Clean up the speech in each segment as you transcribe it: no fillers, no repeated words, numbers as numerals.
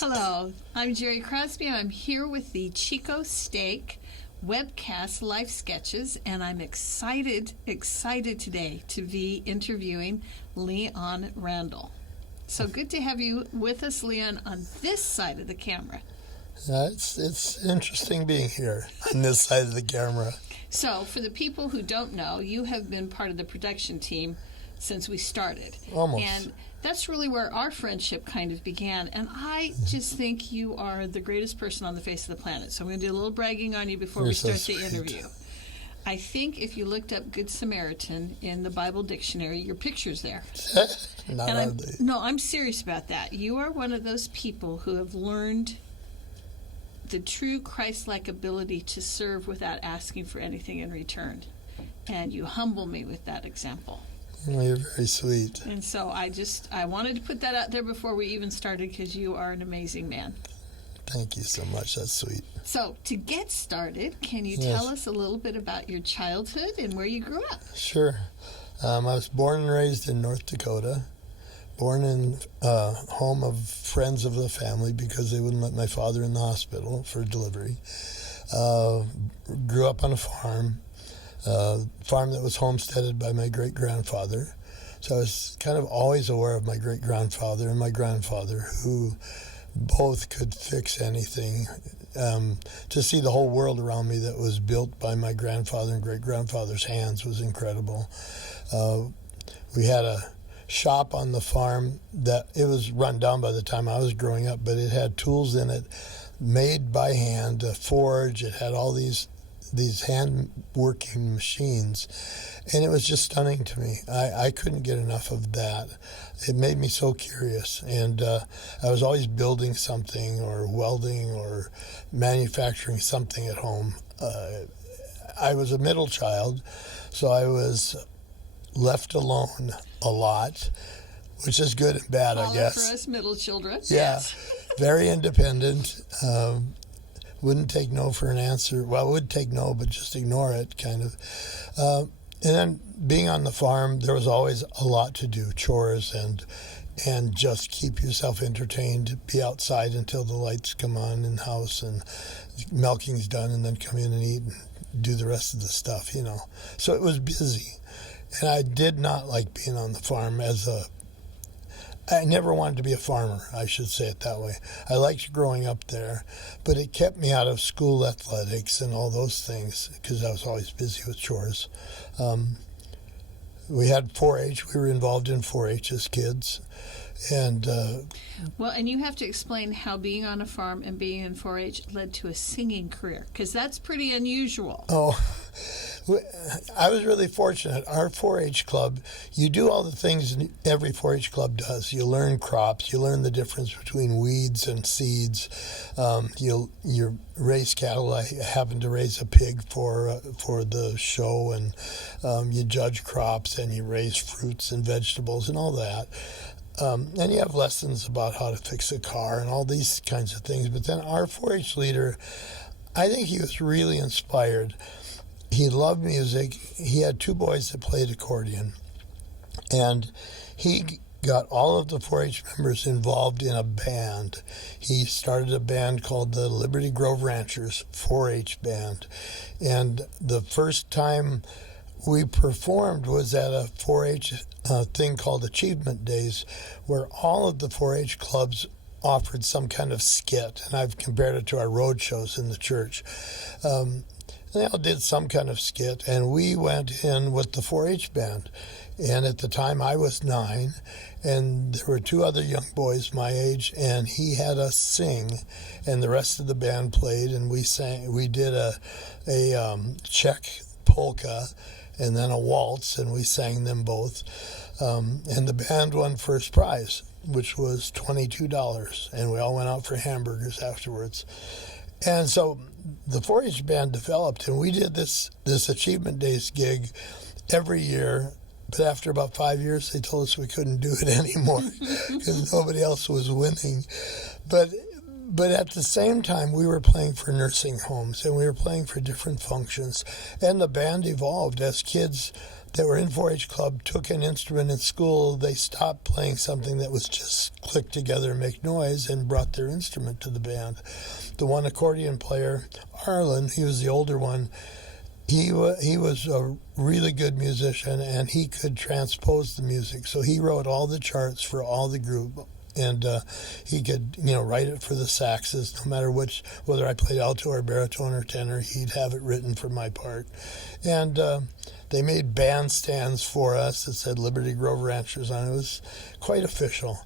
Hello, I'm Jerry Crosby, and I'm here with the Chico Steak webcast life sketches, and I'm excited today to be interviewing Leon Randall. So good to have you with us, Leon, on this side of the camera. It's interesting being here on this side of the camera. So for the people who don't know, you have been part of the production team since we started. Almost. And that's really where our friendship kind of began. And I just think you are the greatest person on the face of the planet. So I'm going to do a little bragging on you before we start the interview. I think if you looked up Good Samaritan in the Bible dictionary, your picture's there. I'm serious about that. You are one of those people who have learned the true Christ-like ability to serve without asking for anything in return. And you humble me with that example. Well, you're very sweet. And so I wanted to put that out there before we even started because you are an amazing man. Thank you so much. That's sweet. So to get started, can you tell us a little bit about your childhood and where you grew up? Sure. I was born and raised in North Dakota. Born in a home of friends of the family because they wouldn't let my father in the hospital for delivery. Grew up on a farm. Farm that was homesteaded by my great-grandfather. So I was kind of always aware of my great-grandfather and my grandfather, who both could fix anything. To see the whole world around me that was built by my grandfather and great-grandfather's hands was incredible. We had a shop on the farm that it was run down by the time I was growing up, but it had tools in it made by hand, a forge. It had all these hand-working machines, and it was just stunning to me. I couldn't get enough of that. It made me so curious, and I was always building something or welding or manufacturing something at home. I was a middle child, so I was left alone a lot, which is good and bad, I guess. For us middle children. Yeah, yes. Very independent. Wouldn't take no for an answer. Well, would take no, but just ignore it, kind of. And then being on the farm, there was always a lot to do, chores and just keep yourself entertained, be outside until the lights come on in the house and milking's done, and then come in and eat and do the rest of the stuff, you know. So it was busy. And I did not like being on the farm I never wanted to be a farmer, I should say it that way. I liked growing up there, but it kept me out of school athletics and all those things because I was always busy with chores. We had 4-H. We were involved in 4-H as kids. And and you have to explain how being on a farm and being in 4-H led to a singing career, because that's pretty unusual. Oh, I was really fortunate. Our 4-H club, you do all the things every 4-H club does. You learn crops. You learn the difference between weeds and seeds. You raise cattle. I happened to raise a pig for the show, and you judge crops, and you raise fruits and vegetables and all that. And you have lessons about how to fix a car and all these kinds of things. But then our 4-H leader, I think he was really inspired. He loved music. He had 2 boys that played accordion. And he got all of the 4-H members involved in a band. He started a band called the Liberty Grove Ranchers 4-H Band. And the first time we performed was at a 4-H thing called Achievement Days, where all of the 4-H clubs offered some kind of skit, and I've compared it to our road shows in the church. They all did some kind of skit, and we went in with the 4-H band. And at the time, I was 9, and there were 2 other young boys my age, and he had us sing, and the rest of the band played, and we sang. We did a Czech polka and then a waltz, and we sang them both. And the band won first prize, which was $22, and we all went out for hamburgers afterwards. And so the 4-H band developed, and we did this Achievement Days gig every year. But after about 5 years, they told us we couldn't do it anymore because nobody else was winning. But at the same time, we were playing for nursing homes, and we were playing for different functions. And the band evolved as kids that were in 4-H club took an instrument in school, they stopped playing something that was just click together and make noise and brought their instrument to the band. The one accordion player, Arlen, he was the older one, he was a really good musician, and he could transpose the music. So he wrote all the charts for all the group, and he could, write it for the saxes, no matter whether I played alto or baritone or tenor, he'd have it written for my part. And they made bandstands for us that said Liberty Grove Ranchers on it. It was quite official.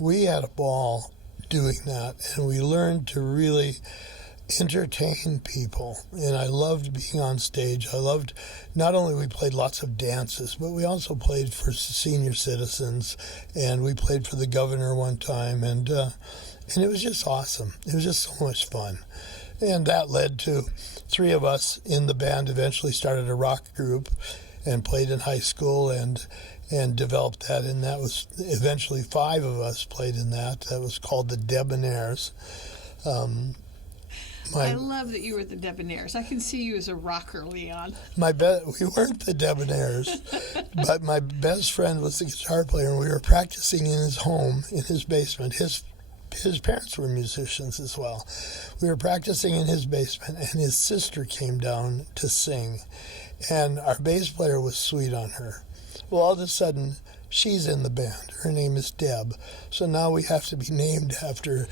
We had a ball doing that, and we learned to really entertain people, and I loved being on stage. I loved, not only we played lots of dances, but we also played for senior citizens, and we played for the governor one time, and it was just awesome. It was just so much fun. And that led to 3 of us in the band eventually started a rock group and played in high school and developed that, and that was eventually 5 of us played in that. That was called the Debonaires. I love that you were the Debonaires. I can see you as a rocker, Leon. We weren't the Debonaires, but my best friend was the guitar player, and we were practicing in his home, in his basement. His parents were musicians as well. We were practicing in his basement, and his sister came down to sing, and our bass player was sweet on her. Well, all of a sudden, she's in the band. Her name is Deb, so now we have to be named after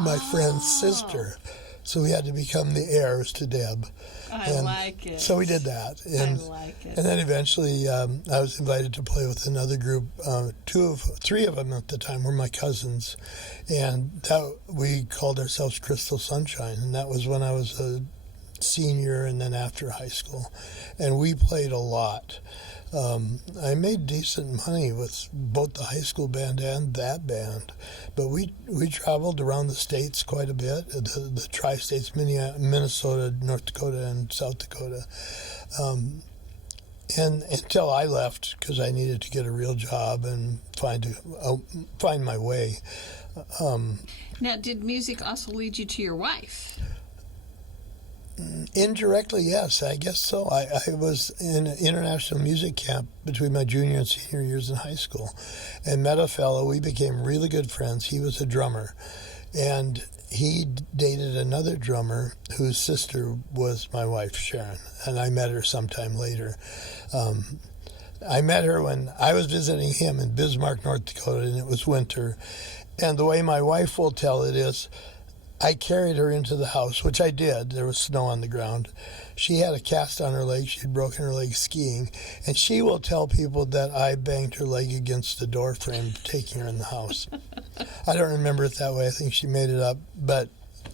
my friend's sister. So we had to become the heirs to Deb. I like it. So we did that. And, I like it. And then eventually I was invited to play with another group. 3 of them at the time were my cousins. And we called ourselves Crystal Sunshine. And that was when I was a senior and then after high school. And we played a lot. I made decent money with both the high school band and that band, but we traveled around the states quite a bit, the tri-states, Minnesota, North Dakota, and South Dakota, and until I left because I needed to get a real job and find my way. Now, did music also lead you to your wife? Indirectly, yes, I guess so. I was in an international music camp between my junior and senior years in high school and met a fellow. We became really good friends. He was a drummer, and he dated another drummer whose sister was my wife, Sharon, and I met her sometime later. I met her when I was visiting him in Bismarck, North Dakota, and it was winter. And the way my wife will tell it is, I carried her into the house, which I did. There was snow on the ground. She had a cast on her leg. She'd broken her leg skiing. And she will tell people that I banged her leg against the door frame taking her in the house. I don't remember it that way. I think she made it up. But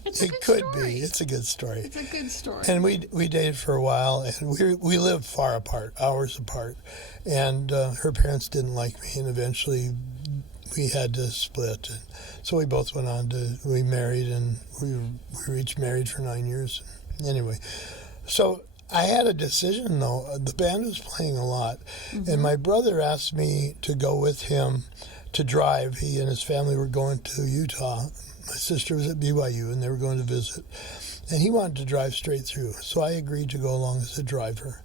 it could be. It's a good story. It's a good story. And we dated for a while, and we lived far apart, hours apart. And her parents didn't like me, and eventually we had to split. So we both went on we married, and we were each married for 9 years. Anyway, so I had a decision, though. The band was playing a lot, and my brother asked me to go with him to drive. He and his family were going to Utah. My sister was at BYU, and they were going to visit. And he wanted to drive straight through, so I agreed to go along as a driver.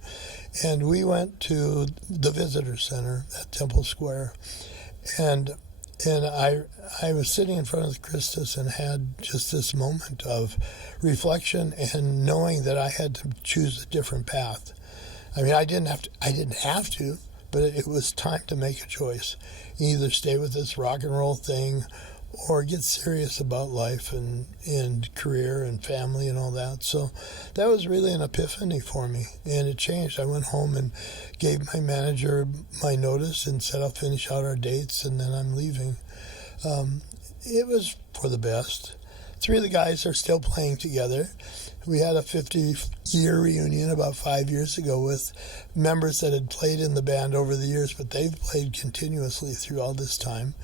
And we went to the visitor center at Temple Square, and I was sitting in front of the Christus and had just this moment of reflection and knowing that I had to choose a different path. I mean, I didn't have to, but it was time to make a choice. Either stay with this rock and roll thing or get serious about life and career and family and all that. So that was really an epiphany for me, and it changed. I went home and gave my manager my notice and said I'll finish out our dates, and then I'm leaving. It was for the best. 3 of the guys are still playing together. We had a 50-year reunion about 5 years ago with members that had played in the band over the years, but they've played continuously through all this time.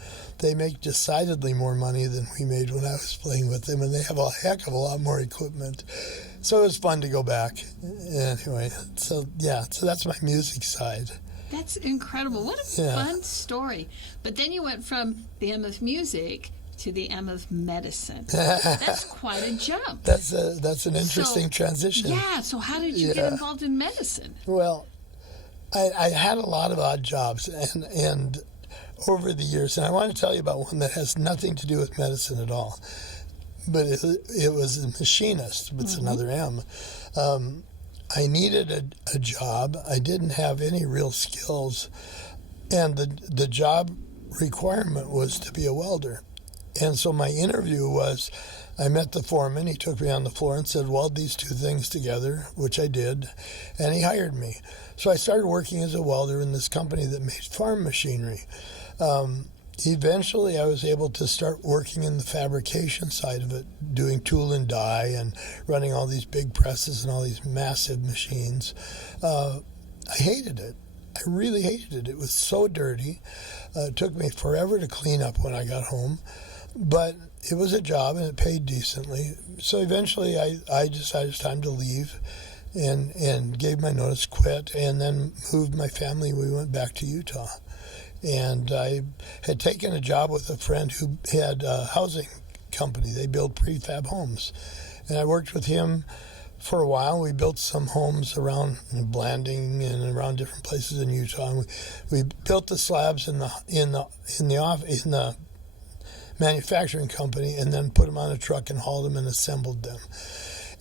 They make decidedly more money than we made when I was playing with them, and they have a heck of a lot more equipment. So it was fun to go back. Anyway, so that's my music side. That's incredible. What a fun story. But then you went from the M of music to the M of medicine. That's quite a jump. That's an interesting transition. Yeah, so how did you get involved in medicine? Well, I had a lot of odd jobs, and over the years, and I want to tell you about one that has nothing to do with medicine at all, but it was a machinist. It's another M. I needed a job. I didn't have any real skills, and the job requirement was to be a welder. And so my interview was, I met the foreman. He took me on the floor and said, weld these two things together, which I did, and he hired me. So I started working as a welder in this company that made farm machinery. Eventually, I was able to start working in the fabrication side of it, doing tool and die and running all these big presses and all these massive machines. I hated it. I really hated it. It was so dirty. It took me forever to clean up when I got home. But it was a job and it paid decently. So eventually I decided it's time to leave and gave my notice, quit, and then moved my family. We went back to Utah. And I had taken a job with a friend who had a housing company. They built prefab homes. And I worked with him for a while. We built some homes around Blanding and around different places in Utah. And we built the slabs in the manufacturing company and then put them on a truck and hauled them and assembled them.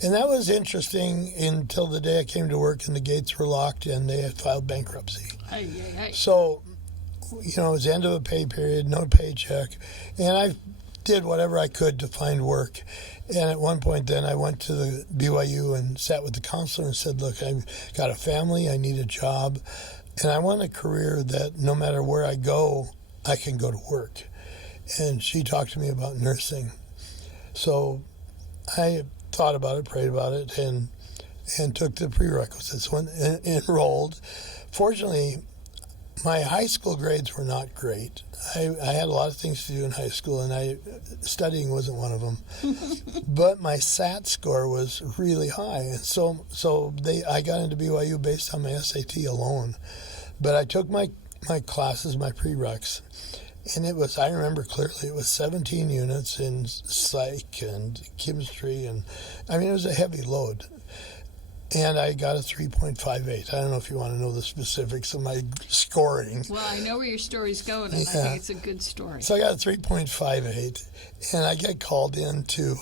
And that was interesting until the day I came to work and the gates were locked and they had filed bankruptcy. So, it was the end of a pay period, no paycheck, and I did whatever I could to find work. And at one point then I went to the BYU and sat with the counselor and said, look, I've got a family, I need a job, and I want a career that no matter where I go, I can go to work. And she talked to me about nursing. So I thought about it, prayed about it, and took the prerequisites, enrolled. Fortunately, my high school grades were not great. I had a lot of things to do in high school, and studying wasn't one of them. But my SAT score was really high, and so I got into BYU based on my SAT alone. But I took my classes, my prereqs, and I remember clearly, it was 17 units in psych and chemistry, and it was a heavy load. And I got a 3.58. I don't know if you want to know the specifics of my scoring. Well, I know where your story's going, and I think it's a good story. So I got a 3.58, and I get called into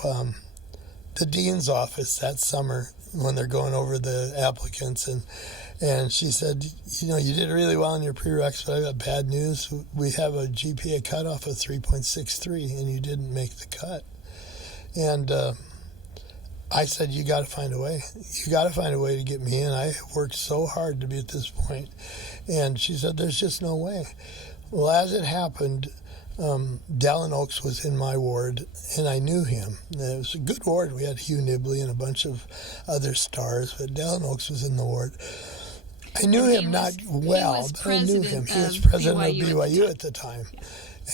the dean's office that summer when they're going over the applicants, and she said, you did really well in your prereqs, but I got bad news. We have a GPA cutoff of 3.63, and you didn't make the cut. And I said, you got to find a way. You got to find a way to get me in. I worked so hard to be at this point. And she said, there's just no way. Well, as it happened, Dallin Oaks was in my ward, and I knew him. It was a good ward. We had Hugh Nibley and a bunch of other stars, but Dallin Oaks was in the ward. I knew him not well, but I knew him. He was president of BYU at the time. Yeah.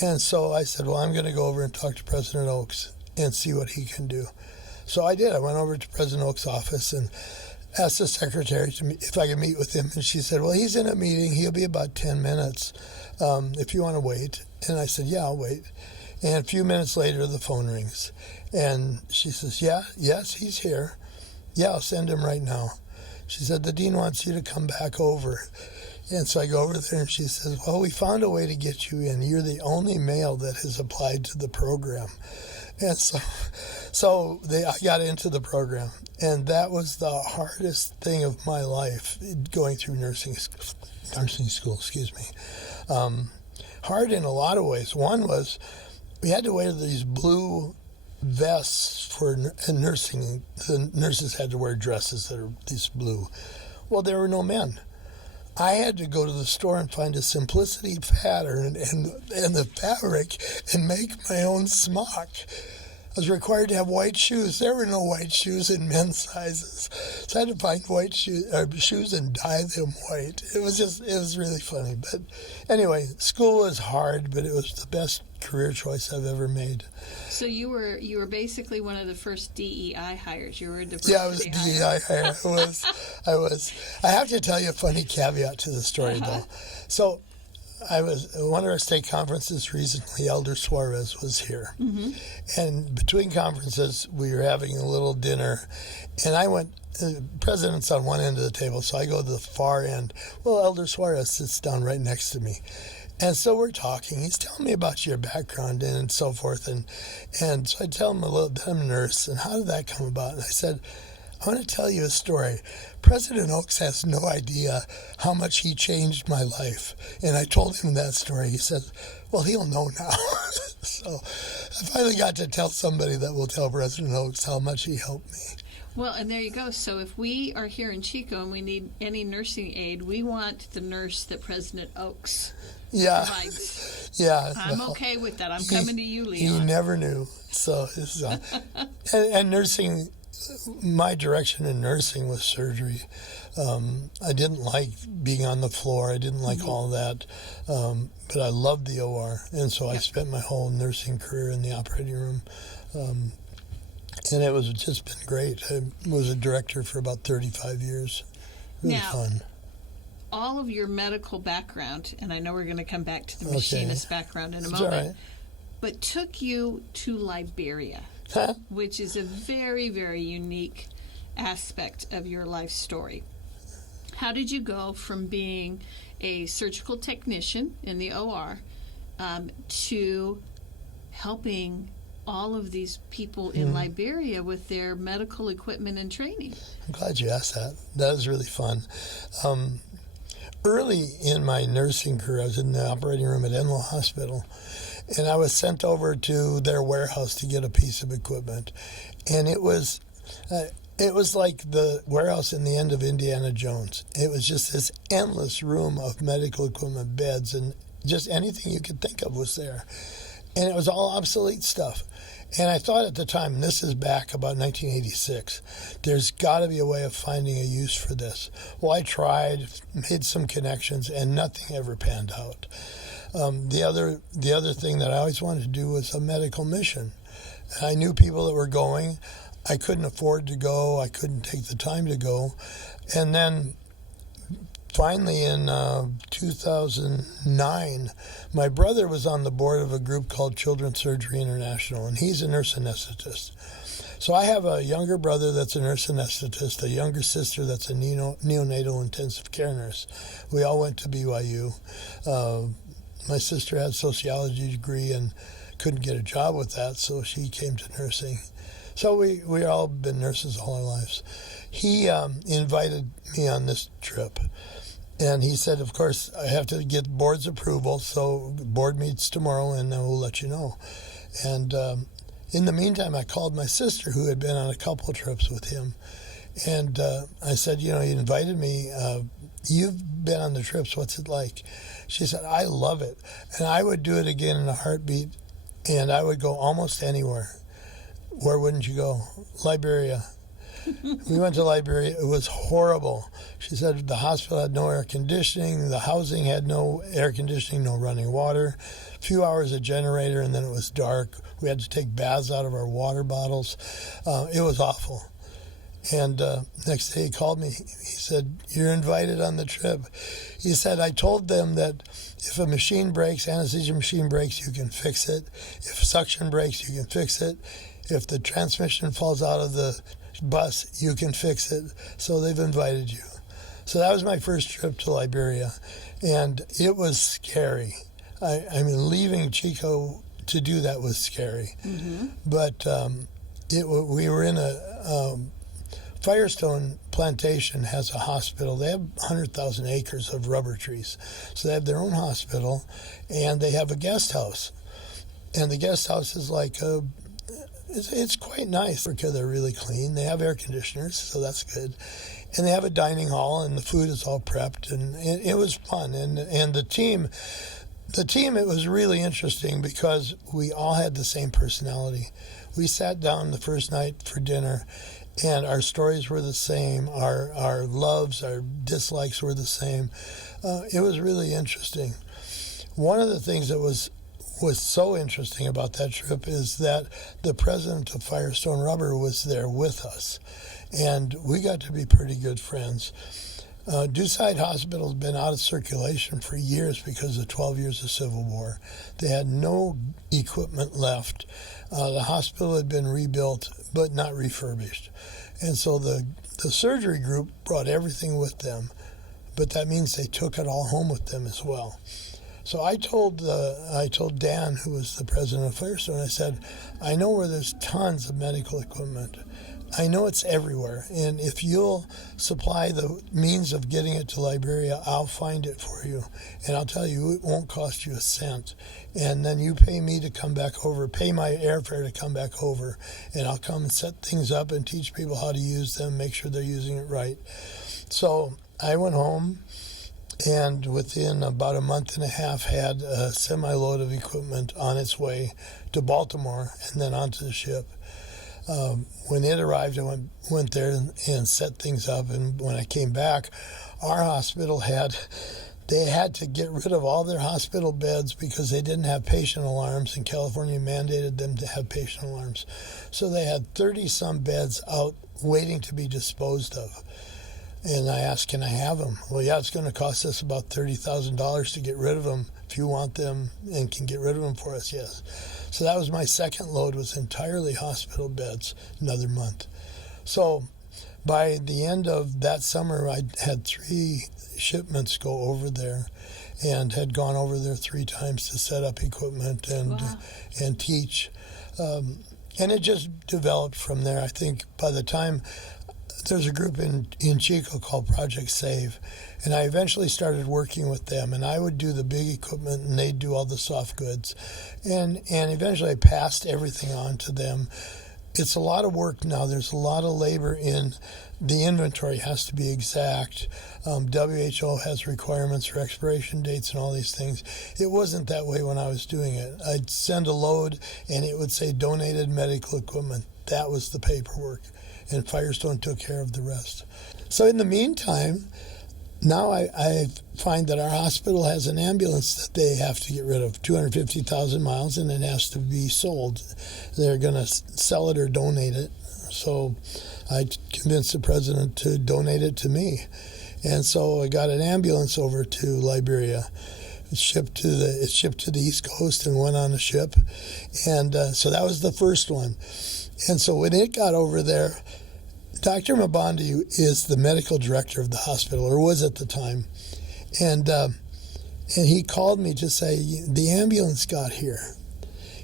And so I said, well, I'm going to go over and talk to President Oaks and see what he can do. So I did. I went over to President Oaks' office and asked the secretary if I could meet with him. And she said, well, he's in a meeting. He'll be about 10 minutes if you want to wait. And I said, yeah, I'll wait. And a few minutes later, the phone rings. And she says, yes, he's here. Yeah, I'll send him right now. She said, the dean wants you to come back over. And so I go over there and she says, well, we found a way to get you in. You're the only male that has applied to the program. And so I got into the program, and that was the hardest thing of my life, going through nursing school. Hard in a lot of ways. One was we had to wear these blue vests for nursing. The nurses had to wear dresses that are these blue. Well, there were no men. I had to go to the store and find a simplicity pattern and the fabric and make my own smock. I was required to have white shoes. There were no white shoes in men's sizes. So I had to find white shoes and dye them white. It was really funny. But anyway, school was hard, but it was the best career choice I've ever made. So you were basically one of the first DEI hires. You were a diversity I was a DEI hire. I was. I have to tell you a funny caveat to the story, though. So I was at one of our state conferences recently. Elder Suarez was here, and between conferences, we were having a little dinner, and I went. The president's on one end of the table, so I go to the far end. Well, Elder Suarez sits down right next to me. And so we're talking. He's telling me about your background and so forth. And so I tell him a little bit, I'm a nurse, and how did that come about? And I said, I want to tell you a story. President Oaks has no idea how much he changed my life. And I told him that story. He said, well, he'll know now. So I finally got to tell somebody that will tell President Oaks how much he helped me. Well, and there you go. So if we are here in Chico and we need any nursing aid, we want the nurse that President Oaks provides. Yeah. I'm okay with that. I'm coming to you, Leon. He never knew. So, and nursing, my direction in nursing was surgery. I didn't like being on the floor. I didn't like all that. But I loved the OR. And so I spent my whole nursing career in the operating room. And it was just been great. I was a director for about 35 years. Really fun. All of your medical background, and I know we're going to come back to the machinist background in a moment, all right. But took you to Liberia, which is a very, very unique aspect of your life story. How did you go from being a surgical technician in the OR to helping all of these people in Liberia with their medical equipment and training? I'm glad you asked that. That was really fun. Early in my nursing career, I was in the operating room at Enloe Hospital, and I was sent over to their warehouse to get a piece of equipment. And it was like the warehouse in the end of Indiana Jones. It was just this endless room of medical equipment, beds, and just anything you could think of was there. And it was all obsolete stuff. And I thought at the time, and this is back about 1986, there's got to be a way of finding a use for this. Well, I tried, made some connections, and nothing ever panned out. The other thing that I always wanted to do was a medical mission. And I knew people that were going. I couldn't afford to go. I couldn't take the time to go. And then finally, in 2009, my brother was on the board of a group called Children's Surgery International, and he's a nurse anesthetist. So I have a younger brother that's a nurse anesthetist, a younger sister that's a neonatal intensive care nurse. We all went to BYU. My sister had a sociology degree and couldn't get a job with that, so she came to nursing. So we all been nurses all our lives. He invited me on this trip. And he said, of course, I have to get board's approval, so board meets tomorrow, and then we'll let you know. And in the meantime, I called my sister, who had been on a couple trips with him. And I said, you invited me. You've been on the trips. What's it like? She said, I love it. And I would do it again in a heartbeat, and I would go almost anywhere. Where wouldn't you go? Liberia. We went to Liberia. It was horrible. She said the hospital had no air conditioning. The housing had no air conditioning, no running water. A few hours of generator, and then it was dark. We had to take baths out of our water bottles. It was awful. And next day he called me. He said, you're invited on the trip. He said, I told them that if a machine breaks, anesthesia machine breaks, you can fix it. If suction breaks, you can fix it. If the transmission falls out of the bus, you can fix it. So they've invited you. So that was my first trip to Liberia, and it was scary. I mean, leaving Chico to do that was scary. But we were in a Firestone Plantation has a hospital. They have 100,000 acres of rubber trees. So they have their own hospital, and they have a guest house. And the guest house is like it's quite nice because they're really clean. They have air conditioners, so that's good. And they have a dining hall, and the food is all prepped, and it was fun. And the team, it was really interesting because we all had the same personality. We sat down the first night for dinner, and our stories were the same. Our loves, our dislikes were the same. It was really interesting. One of the things that was so interesting about that trip is that the president of Firestone Rubber was there with us, and we got to be pretty good friends. Dewside Hospital has been out of circulation for years because of 12 years of Civil War. They had no equipment left. The hospital had been rebuilt, but not refurbished. And so the surgery group brought everything with them, but that means they took it all home with them as well. So I told Dan, who was the president of Firestone, I said, I know where there's tons of medical equipment. I know it's everywhere, and if you'll supply the means of getting it to Liberia, I'll find it for you. And I'll tell you, it won't cost you a cent. And then you pay me to come back over, pay my airfare to come back over, and I'll come and set things up and teach people how to use them, make sure they're using it right. So I went home, and within about a month and a half had a semi-load of equipment on its way to Baltimore and then onto the ship. When it arrived, I went there and set things up. And when I came back, our hospital had to get rid of all their hospital beds because they didn't have patient alarms, and California mandated them to have patient alarms. So they had 30-some beds out waiting to be disposed of. And I asked, can I have them? Well, yeah, it's going to cost us about $30,000 to get rid of them. If you want them and can get rid of them for us, yes. So that was my second load, was entirely hospital beds, another month. So by the end of that summer, I had 3 shipments go over there and had gone over there 3 times to set up equipment and teach. And it just developed from there. I think by the time there's a group in Chico called Project Save, and I eventually started working with them, and I would do the big equipment and they'd do all the soft goods, and eventually I passed everything on to them. It's a lot of work now. There's a lot of labor in the inventory. Has to be exact. WHO has requirements for expiration dates and all these things. It wasn't that way when I was doing it. I'd send a load and it would say donated medical equipment. That was the paperwork, and Firestone took care of the rest. So in the meantime, now I find that our hospital has an ambulance that they have to get rid of, 250,000 miles, and it has to be sold. They're going to sell it or donate it. So I convinced the president to donate it to me. And so I got an ambulance over to Liberia. It's shipped to the East Coast and went on a ship. And so that was the first one. And so when it got over there, Dr. Mabandi is the medical director of the hospital, or was at the time, and he called me to say, the ambulance got here.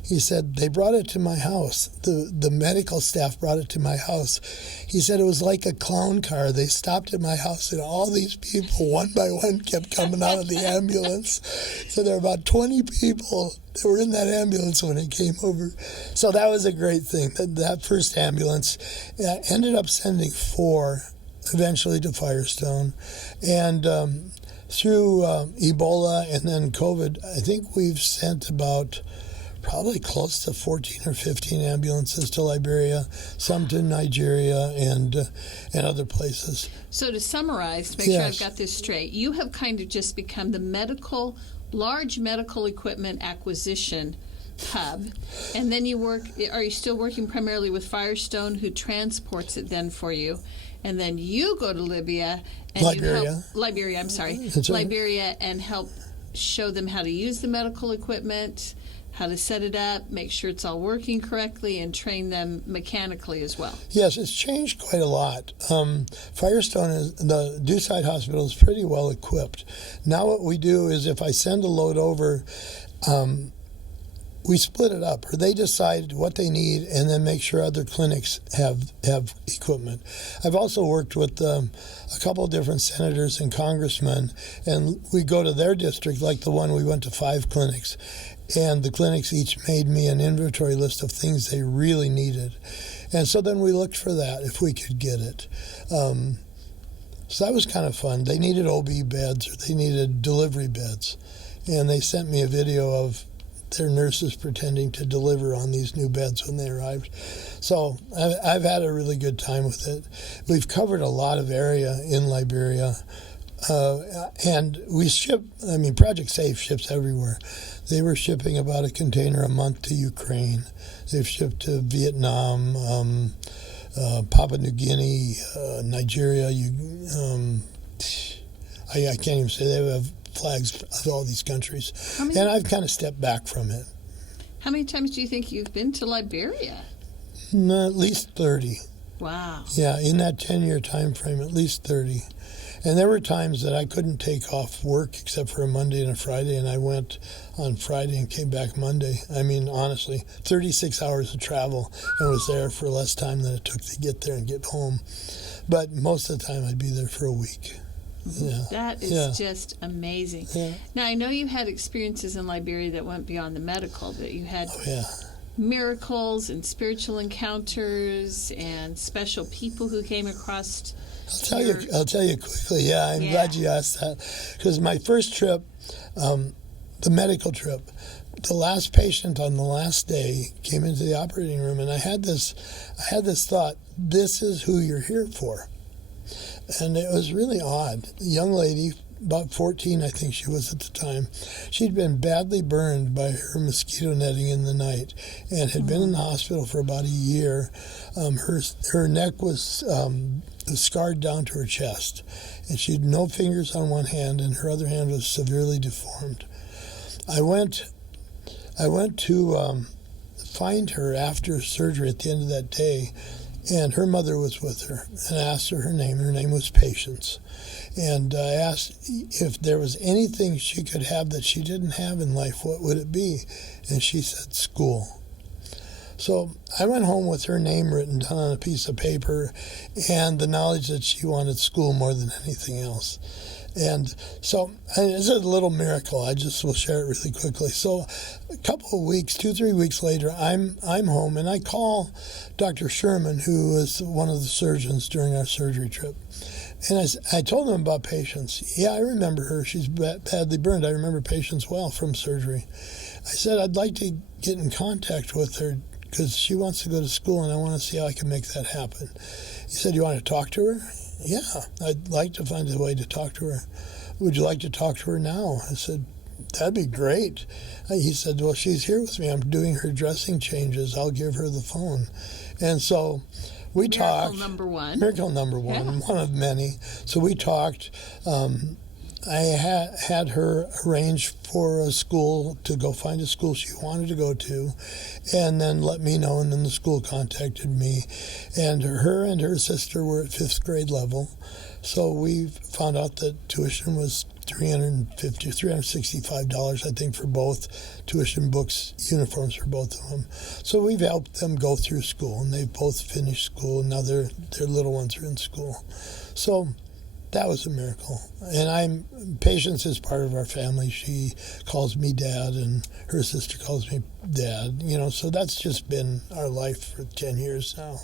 He said, they brought it to my house. The medical staff brought it to my house. He said it was like a clown car. They stopped at my house, and all these people, one by one, kept coming out of the ambulance. So there were about 20 people that were in that ambulance when it came over. So that was a great thing. That first ambulance ended up sending 4 eventually to Firestone. And through Ebola and then COVID, I think we've sent about probably close to 14 or 15 ambulances to Liberia, some to Nigeria and other places. So to summarize, to make sure I've got this straight, you have kind of just become the large medical equipment acquisition hub, and then are you still working primarily with Firestone, who transports it then for you? And then you go to Liberia and Liberia, and help show them how to use the medical equipment, how to set it up, make sure it's all working correctly, and train them mechanically as well. Yes, it's changed quite a lot. Firestone, the Dewside Hospital, is pretty well equipped. Now what we do is if I send a load over, we split it up, or they decide what they need and then make sure other clinics have equipment. I've also worked with a couple of different senators and congressmen, and we go to their district, like the one we went to 5 clinics, and the clinics each made me an inventory list of things they really needed. And so then we looked for that, if we could get it. So that was kind of fun. They needed OB beds, or they needed delivery beds. And they sent me a video of their nurses pretending to deliver on these new beds when they arrived. So I've had a really good time with it. We've covered a lot of area in Liberia. And we ship, Project Safe ships everywhere. They were shipping about a container a month to Ukraine. They've shipped to Vietnam, Papua New Guinea, Nigeria, I can't even say. They have flags of all these countries. And I've kind of stepped back from it. How many times do you think you've been to Liberia? At least 30. Wow. Yeah, in that 10-year time frame, at least 30. And there were times that I couldn't take off work except for a Monday and a Friday, and I went on Friday and came back Monday. I mean, honestly, 36 hours of travel, and was there for less time than it took to get there and get home. But most of the time, I'd be there for a week. Yeah. That is just amazing. Yeah. Now, I know you had experiences in Liberia that went beyond the medical, that you had miracles and spiritual encounters and special people who came across. I'll tell you quickly. Yeah, I'm glad you asked that, because my first trip, the medical trip, the last patient on the last day came into the operating room, and I had this thought: this is who you're here for. And it was really odd. A young lady, about 14, I think she was at the time, she'd been badly burned by her mosquito netting in the night and had been in the hospital for about a year. Her neck was scarred down to her chest, and she had no fingers on one hand, and her other hand was severely deformed. I went to find her after surgery at the end of that day, and her mother was with her, and I asked her name. Her name was Patience. And I asked if there was anything she could have that she didn't have in life, what would it be? And she said, school. So I went home with her name written down on a piece of paper and the knowledge that she wanted school more than anything else. And so it's a little miracle. I just will share it really quickly. So a couple of weeks, 2-3 weeks later, I'm home, and I call Dr. Sherman, who was one of the surgeons during our surgery trip. And I told him about Patience. Yeah, I remember her. She's badly burned. I remember Patience well from surgery. I said, I'd like to get in contact with her because she wants to go to school, and I want to see how I can make that happen. He said, you want to talk to her? Yeah, I'd like to find a way to talk to her. Would you like to talk to her now? I said, that'd be great. He said, well, she's here with me. I'm doing her dressing changes. I'll give her the phone. And so we talked. Miracle number one, one of many. So we talked. I had her arrange for a school to go find a school she wanted to go to, and then let me know, and then the school contacted me. And her sister were at 5th grade level, so we found out that tuition was $365, I think, for both tuition, books, uniforms for both of them. So we've helped them go through school, and they've both finished school, and now their little ones are in school. So that was a miracle. And Patience is part of our family. She calls me Dad, and her sister calls me Dad. So that's just been our life for 10 years now.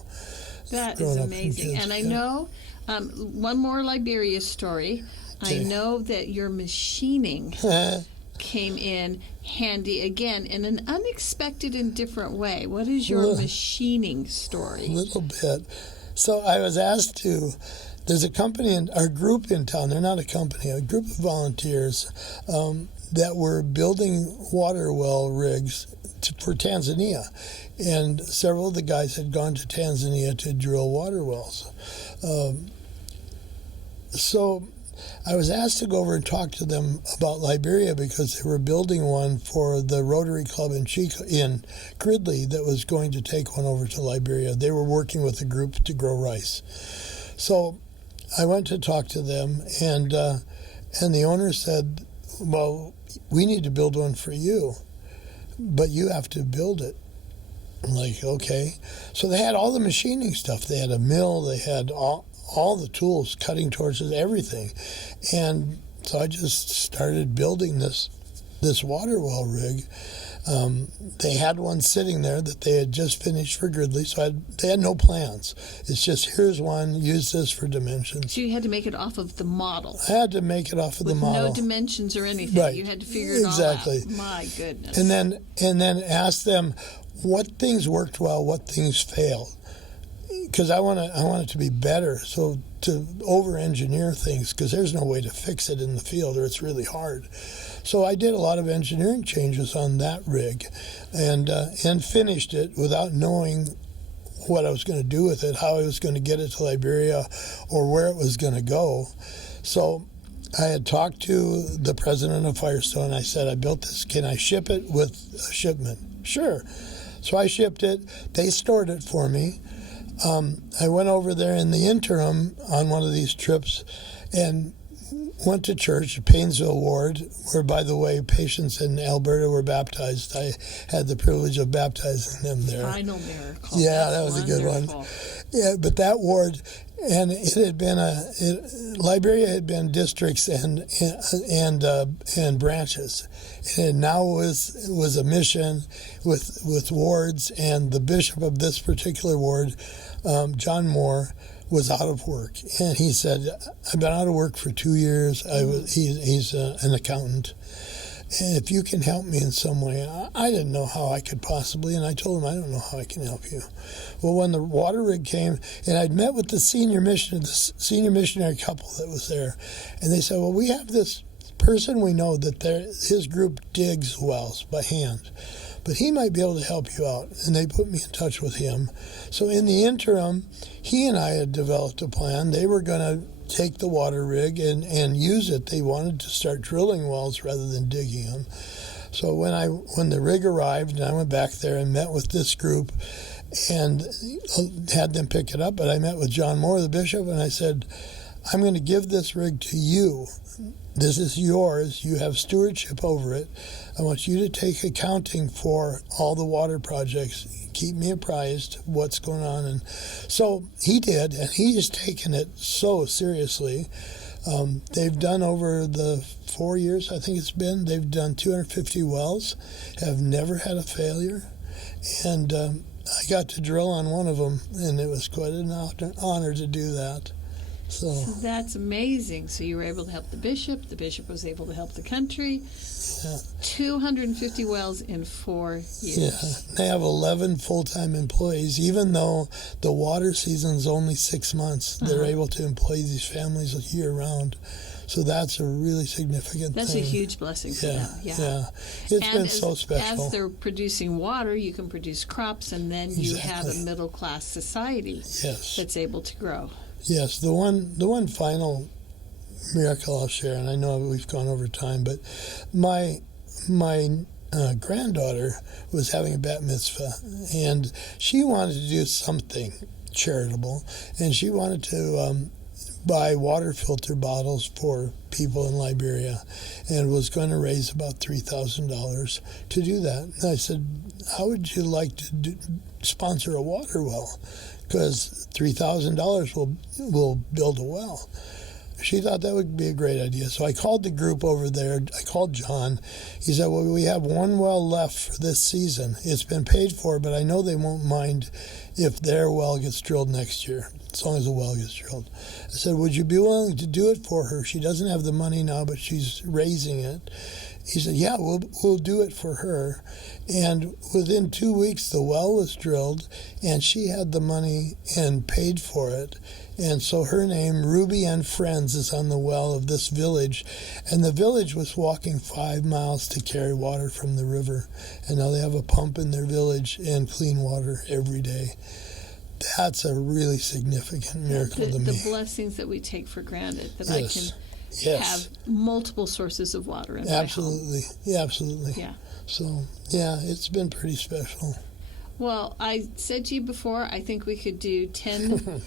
That is amazing. And I know one more Liberia story. Okay. I know that your machining came in handy again in an unexpected and different way. What is your machining story? A little bit. So I was asked to. There's a company, a group in town. They're not a company, a group of volunteers that were building water well rigs for Tanzania. And several of the guys had gone to Tanzania to drill water wells. So I was asked to go over and talk to them about Liberia because they were building one for the Rotary Club in Gridley that was going to take one over to Liberia. They were working with a group to grow rice. So I went to talk to them, and the owner said, well, we need to build one for you, but you have to build it. I'm like, okay. So they had all the machining stuff. They had a mill. They had all the tools, cutting torches, everything. And so I just started building this water well rig. They had one sitting there that they had just finished for Gridley, so they had no plans. It's just, here's one, use this for dimensions. So you had to make it off of the model. I had to make it off of the model. With no dimensions or anything. Right. You had to figure it all out. My goodness. And then ask them what things worked well, what things failed. Because I want it to be better, so to over-engineer things, because there's no way to fix it in the field, or it's really hard. So I did a lot of engineering changes on that rig, and finished it without knowing what I was going to do with it, how I was going to get it to Liberia, or where it was going to go. So I had talked to the president of Firestone. I said, I built this. Can I ship it with a shipment? Sure. So I shipped it. They stored it for me. I went over there in the interim on one of these trips and went to church at Painesville Ward, where, by the way, patients in Alberta were baptized. I had the privilege of baptizing them there. Final miracle. Yeah, That's that was wonderful. a good one. Yeah, but that ward, and it had been Liberia had been districts and branches, and it now was a mission with wards, and the bishop of this particular ward, John Moore, was out of work, and he said, "I've been out of work for 2 years. He's an accountant. And if you can help me in some way," I didn't know how I could possibly, and I told him, "I don't know how I can help you." Well, when the water rig came, and I'd met with the senior missionary couple that was there, and they said, "Well, we have this person we know that his group digs wells by hand, but he might be able to help you out." And they put me in touch with him. So in the interim, he and I had developed a plan. They were going to take the water rig and use it. They wanted to start drilling wells rather than digging them. So when the rig arrived, and I went back there and met with this group and had them pick it up, but I met with John Moore, the bishop, and I said, "I'm going to give this rig to you. This is yours. You have stewardship over it. I want you to take accounting for all the water projects. Keep me apprised of what's going on." And so he did, and he's taken it so seriously. They've done over the 4 years, I think it's been, they've done 250 wells, have never had a failure. And I got to drill on one of them, and it was quite an honor to do that. So that's amazing. So you were able to help the bishop was able to help the country. Yeah. 250 wells in 4 years. Yeah, they have 11 full-time employees. Even though the water season's only 6 months, they're able to employ these families year-round. So that's a really significant That's thing. a huge blessing for them. Yeah. It's been so special. As they're producing water, you can produce crops, and then you have a middle-class society that's able to grow. Yes, the one final miracle I'll share, and I know we've gone over time, but my granddaughter was having a bat mitzvah, and she wanted to do something charitable, and she wanted to buy water filter bottles for people in Liberia, and was going to raise about $3,000 to do that. And I said, "How would you like to sponsor a water well? Because $3,000 will build a well." She thought that would be a great idea. So I called the group over there. I called John. He said, "Well, we have one well left for this season. It's been paid for, but I know they won't mind if their well gets drilled next year, as long as the well gets drilled." I said, "Would you be willing to do it for her? She doesn't have the money now, but she's raising it." He said, "Yeah, we'll do it for her." And within 2 weeks, the well was drilled, and she had the money and paid for it. And so her name, Ruby and Friends, is on the well of this village. And the village was walking 5 miles to carry water from the river. And now they have a pump in their village and clean water every day. That's a really significant miracle to me. The blessings that we take for granted, that I can have multiple sources of water in my home. Yeah, absolutely. Yeah. So, yeah, it's been pretty special. Well, I said to you before, I think we could do 10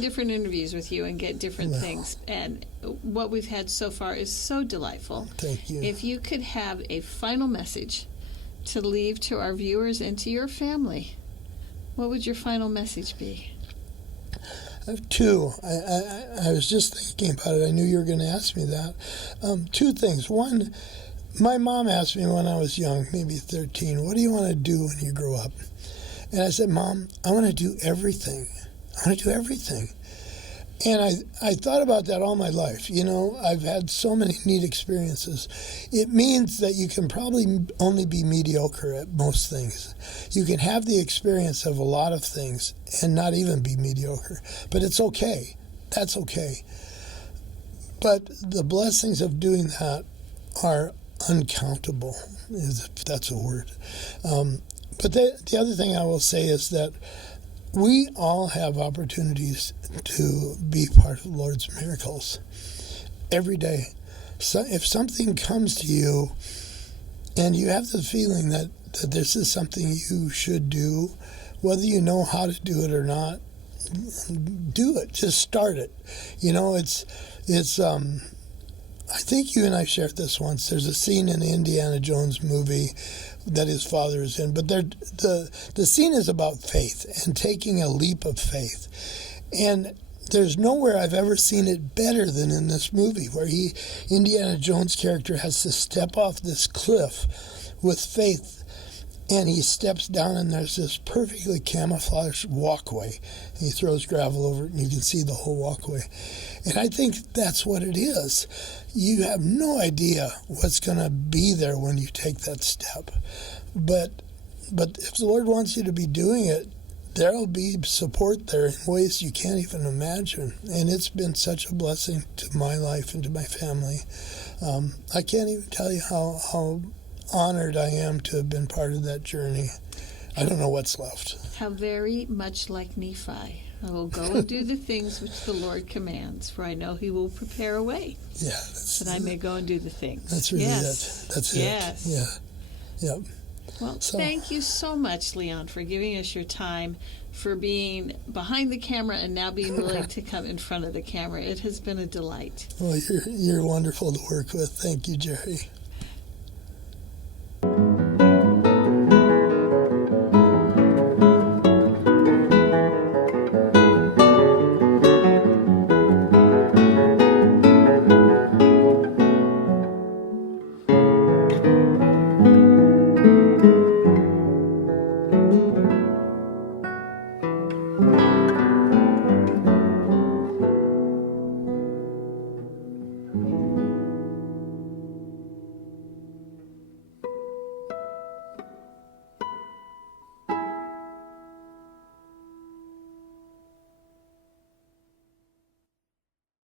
different interviews with you and get different things. And what we've had so far is so delightful. Thank you. If you could have a final message to leave to our viewers and to your family, what would your final message be? I have two. I was just thinking about it. I knew you were going to ask me that. 2 things. One, my mom asked me when I was young, maybe 13, "What do you want to do when you grow up?" And I said, "Mom, I want to do everything. I want to do everything." And I thought about that all my life. You know, I've had so many neat experiences. It means that you can probably only be mediocre at most things. You can have the experience of a lot of things and not even be mediocre. But it's okay. That's okay. But the blessings of doing that are uncountable, if that's a word. But the other thing I will say is that we all have opportunities to be part of the Lord's miracles. every day. So if something comes to you and you have the feeling that this is something you should do, whether you know how to do it or not, do it. Just start it. I think you and I shared this once. There's a scene in the Indiana Jones movie that his father is in, but the scene is about faith and taking a leap of faith. And there's nowhere I've ever seen it better than in this movie, where Indiana Jones' character has to step off this cliff with faith, and he steps down, and there's this perfectly camouflaged walkway. He throws gravel over it, and you can see the whole walkway. And I think that's what it is. You have no idea what's going to be there when you take that step. But if the Lord wants you to be doing it, there'll be support there in ways you can't even imagine. And it's been such a blessing to my life and to my family. I can't even tell you how honored I am to have been part of that journey. I don't know what's left. How very much like Nephi. I will go and do the things which the Lord commands, for I know he will prepare a way. Yeah. That I may go and do the things. That's really it. That's yes. it. Yeah. Yep. Well, thank you so much, Leon, for giving us your time, for being behind the camera and now being willing to come in front of the camera. It has been a delight. Well, you're wonderful to work with. Thank you, Jerry.